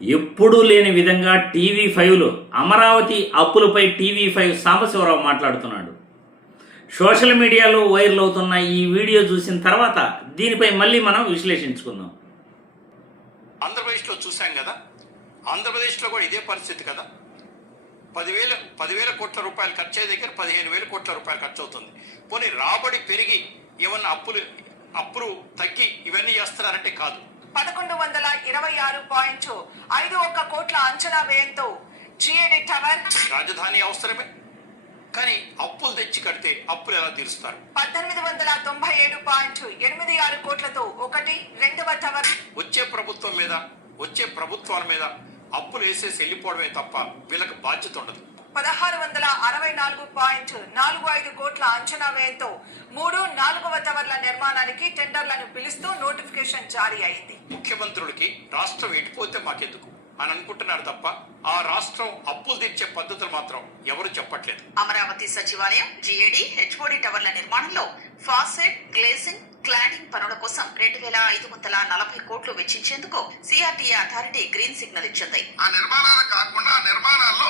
ఎప్పుడూ లేని విధంగా టీవీ5లో అమరావతి అప్పులపై టీవీ5 సాంబశివరావు మాట్లాడుతున్నాడు. సోషల్ మీడియాలో వైరల్ అవుతున్న ఈ వీడియో చూసిన తర్వాత దీనిపై మళ్ళీ మనం విశ్లేషించుకుందాం. ఆంధ్రప్రదేశ్లో చూసాం కదా, ఆంధ్రప్రదేశ్లో కూడా ఇదే పరిస్థితి కదా. 10,000 కోట్ల రూపాయలు ఖర్చు అయ్యే దగ్గర 15,000 కోట్ల రూపాయలు ఖర్చు అవుతుంది. పోనీ రాబడి పెరిగి ఏమన్నా అప్పులు తగ్గి ఇవన్నీ చేస్తున్నారంటే కాదు. 1126.51 కోట్ల అంచనా వ్యయంతో జిఏడి టవర్ రాజధాని అవసరమే, కానీ అప్పులు తెచ్చి కడితే అప్పులు ఎలా తీరుస్తారు? 1897.86 కోట్లతో 1-2వ టవర్. వచ్చే ప్రభుత్వాల మీద అప్పులు వేసేసి వెళ్ళిపోవడమే తప్ప వీళ్ళకి బాధ్యత ఉండదు. 1664.45 కోట్ల అంచనా వ్యయంతో 3-4వ టవర్ల నిర్మాణానికి టెండర్లను పిలుస్తూ నోటిఫికేషన్ జారీ అయింది. ముఖ్యమంత్రులకి రాష్ట్రం ఎటుపోతే మాకెందుకు అని అనుకుంటున్నారు తప్ప ఆ రాష్ట్రం అప్పులు తీర్చే పద్ధతులు మాత్రం ఎవరు చెప్పట్లేదు. అమరావతి సచివాలయం, జిఏడి, హెచ్ఓడి టవర్ల నిర్మాణంలో ఫాసెట్, గ్లేజింగ్, క్లాడింగ్ పనుల కోసం 2,540 కోట్లు వెచ్చించేందుకు సిఆర్టీఏ అథారిటీ గ్రీన్ సిగ్నల్ ఇచ్చింది. ఆ నిర్మాణాలు కాకుండా నిర్మాణాల్లో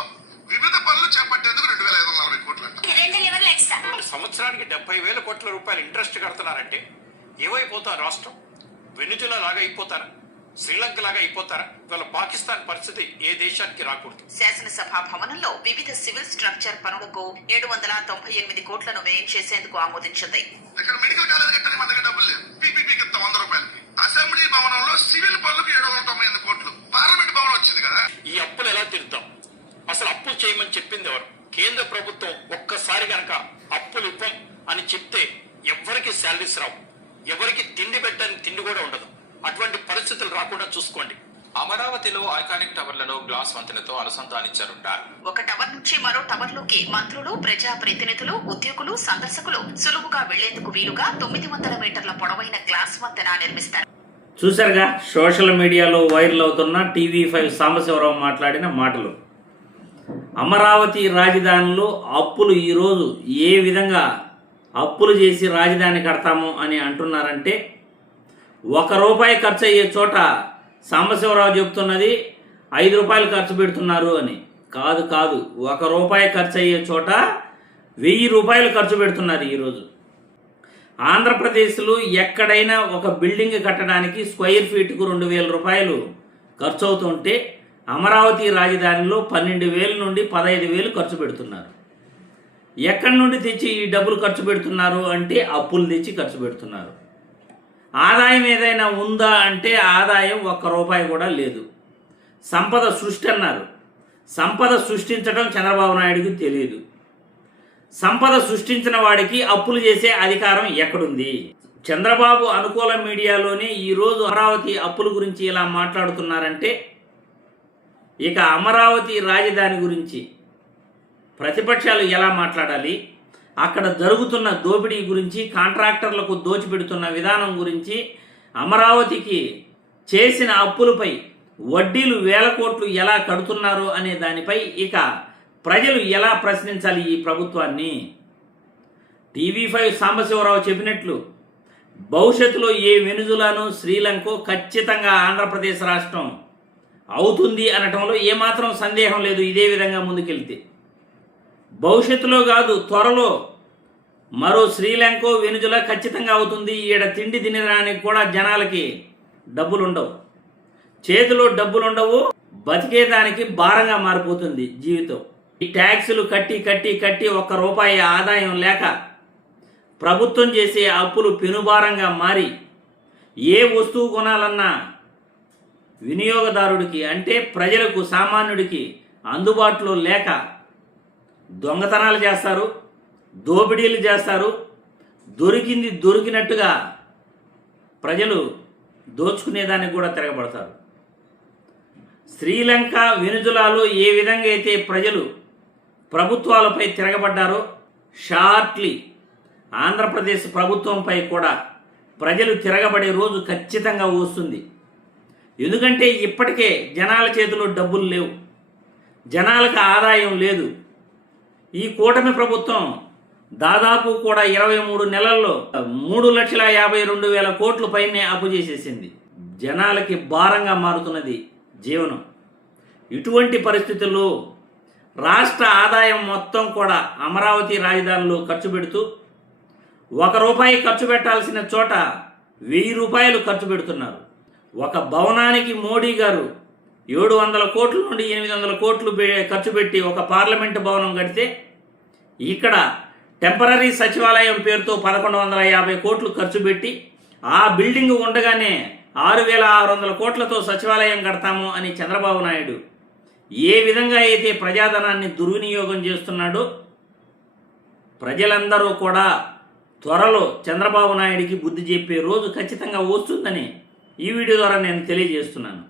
వివిధ పనులు చేపట్టేందుకు 2,540 కోట్లు. సంవత్సరానికి 70,000 కోట్ల రూపాయలు ఇంట్రెస్ట్ కడుతున్నారంటే ఏమైపోతారు? రాష్ట్రం వెనుజులా లాగా అయిపోతారా? శ్రీలంక లాగా అయిపోతారా? ఇవాళ పాకిస్తాన్ పరిస్థితి ఏ దేశానికి రాకూడదు. శాసనసభ భవనంలో వివిధ సివిల్ స్ట్రక్చర్ పనులకు 798 కోట్లను వ్యయం చేసేందుకు ఆమోదించింది. ఇక్కడ మెడికల్ కాలేజ్ కట్టని మన దగ్గర డబ్బులు లేవు. పీపీపీకి 100 రూపాయలు. అసెంబ్లీ భవనంలో సివిల్ పనులకు 798 కోట్లు. పార్లమెంట్ భవనం వచ్చింది కదా. ఈ అప్పులు ఎలా తీరుతాం? అసలు అప్పులు చేయమని చెప్పింది ఎవరు? కేంద్ర ప్రభుత్వం ఒక్కసారి గనక అప్పులు ఇవ్వం అని చెప్తే ఎవరికి శాలరీస్ రావు, ఎవరికి తిండి పెట్టని తిండి కూడా ఉండదు. అటువంటి పరిస్థితులు రాకుండా చూసుకోండి. అమరావతిలో ఐకానిక్ టవర్లను గ్లాస్ వంతెనతో అనుసంధానించారుంటారు. ఒక టవర్ నుంచి మరో టవర్లోకి మంత్రులు, ప్రజా ప్రతినిధులు, ఉద్యోగులు, సందర్శకులు సులువుగా వెళ్లేందుకు వీలుగా 900 మీటర్ల పొడవైన గ్లాస్ వంతెన నిర్మిస్తారు. చూశారుగా సోషల్ మీడియాలో వైరల్ అవుతున్న టీవీ5 సాంబశివరావు మాట్లాడిన మాటలు. అమరావతి రాజధానిలో అప్పులు ఈరోజు ఏ విధంగా అప్పులు చేసి రాజధాని కడతాము అని అంటున్నారంటే, ₹1 ఖర్చు అయ్యే చోట సాంబశివరావు చెప్తున్నది 5 రూపాయలు ఖర్చు పెడుతున్నారు అని. కాదు, ₹1 ఖర్చు అయ్యే చోట 1000 రూపాయలు ఖర్చు పెడుతున్నారు ఈరోజు. ఆంధ్రప్రదేశ్లో ఎక్కడైనా ఒక బిల్డింగ్ కట్టడానికి స్క్వేర్ ఫీట్కు 2,000 రూపాయలు ఖర్చు అవుతుంటే అమరావతి రాజధానిలో 12,000 నుండి 15,000 ఖర్చు పెడుతున్నారు. ఎక్కడి నుండి తెచ్చి ఈ డబ్బులు ఖర్చు పెడుతున్నారు అంటే అప్పులు తెచ్చి ఖర్చు పెడుతున్నారు. ఆదాయం ఏదైనా ఉందా అంటే ఆదాయం ₹1 కూడా లేదు. సంపద సృష్టి అన్నారు. సంపద సృష్టించడం చంద్రబాబు నాయుడుకి తెలియదు. సంపద సృష్టించిన వాడికి అప్పులు చేసే అధికారం ఎక్కడుంది? చంద్రబాబు అనుకూల మీడియాలోనే ఈరోజు అమరావతి అప్పుల గురించి ఇలా మాట్లాడుతున్నారంటే, ఇక అమరావతి రాజధాని గురించి ప్రతిపక్షాలు ఎలా మాట్లాడాలి, అక్కడ జరుగుతున్న దోపిడీ గురించి, కాంట్రాక్టర్లకు దోచిపెడుతున్న విధానం గురించి, అమరావతికి చేసిన అప్పులపై వడ్డీలు 1,000 కోట్లు ఎలా కడుతున్నారు అనే దానిపై ఇక ప్రజలు ఎలా ప్రశ్నించాలి ఈ ప్రభుత్వాన్ని? టీవీ5 సాంబశివరావు చెప్పినట్లు భవిష్యత్తులో ఏ వెనుజులాను, శ్రీలంకో ఖచ్చితంగా ఆంధ్రప్రదేశ్ రాష్ట్రం అవుతుంది అనటంలో ఏమాత్రం సందేహం లేదు. ఇదే విధంగా ముందుకెళ్తే భవిష్యత్తులో కాదు, త్వరలో మరో శ్రీలంకో, వెనుజులా ఖచ్చితంగా అవుతుంది. ఈడ తిండి తినడానికి కూడా జనాలకి డబ్బులుండవు, చేతిలో డబ్బులుండవు, బతికేదానికి భారంగా మారిపోతుంది జీవితం. ఈ ట్యాక్సులు కట్టి ₹1 ఆదాయం లేక ప్రభుత్వం చేసే అప్పులు పెనుభారంగా మారి ఏ వస్తువు కొనాలన్నా వినియోగదారుడికి అంటే ప్రజలకు, సామాన్యుడికి అందుబాటులో లేక దొంగతనాలు చేస్తారు, దోపిడీలు చేస్తారు. దొరికింది దొరికినట్టుగా ప్రజలు దోచుకునేదానికి కూడా తిరగబడతారు. శ్రీలంక, వెనుజులాలో ఏ విధంగా అయితే ప్రజలు ప్రభుత్వాలపై తిరగబడ్డారో, షార్ట్లీ ఆంధ్రప్రదేశ్ ప్రభుత్వంపై కూడా ప్రజలు తిరగబడే రోజు ఖచ్చితంగా వస్తుంది. ఎందుకంటే ఇప్పటికే జనాల చేతిలో డబ్బులు లేవు, జనాలకు ఆదాయం లేదు. ఈ కూటమి ప్రభుత్వం దాదాపు కూడా 23 నెలల్లో 3,52,000 కోట్ల పైనే అప్పు చేసేసింది. జనాలకి భారంగా మారుతున్నది జీవనం. ఇటువంటి పరిస్థితుల్లో రాష్ట్ర ఆదాయం మొత్తం కూడా అమరావతి రాజధానిలో ఖర్చు పెడుతూ ₹1 ఖర్చు పెట్టాల్సిన చోట ₹1000 ఖర్చు పెడుతున్నారు. ఒక భవనానికి మోడీ గారు 700 కోట్ల నుండి 800 కోట్లు ఖర్చు పెట్టి ఒక పార్లమెంటు భవనం కడితే ఇక్కడ టెంపరరీ సచివాలయం పేరుతో 1150 కోట్లు ఖర్చు పెట్టి ఆ బిల్డింగ్ ఉండగానే 6600 కోట్లతో సచివాలయం కడతాము అని చంద్రబాబు నాయుడు ఏ విధంగా అయితే ప్రజాధనాన్ని దుర్వినియోగం చేస్తున్నాడో ప్రజలందరూ కూడా త్వరలో చంద్రబాబు నాయుడికి బుద్ధి చెప్పే రోజు ఖచ్చితంగా వస్తుందని ఈ వీడియో ద్వారా నేను తెలియజేస్తున్నాను.